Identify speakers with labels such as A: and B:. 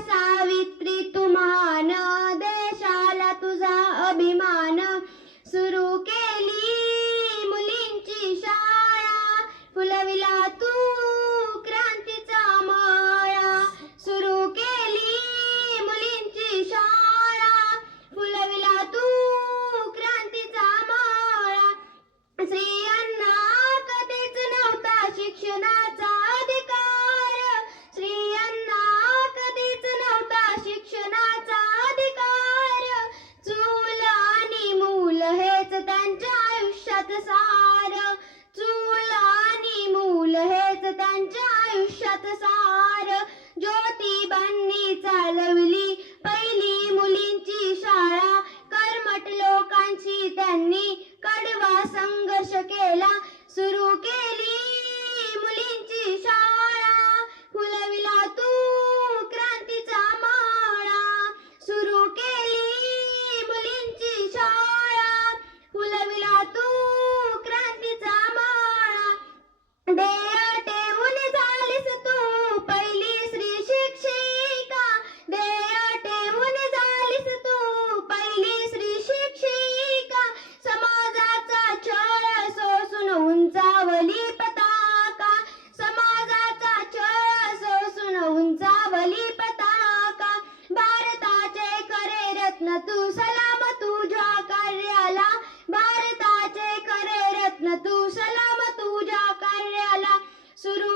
A: सावित्री तू महान देशाला तुझा अभिमान सुरू केली. मुलींची शाळा फुलविला तू क्रांतीचा माया सुरू केली. मुलींची शाळा फुलविला तू क्रांतीचा माया श्रियांना कधीच नव्हता शिक्षणाचा त्यांच्या आयुष्यात सार. चूल आणि मूल हेच त्यांच्या आयुष्यात सार. ज्योतिबांनी चालवली पहिली मुलींची शाळा. कर्मट लोकांची त्यांनी कडवा संघर्ष केला. सुरू केली तू सलाम तुझ्या कार्याला सुरू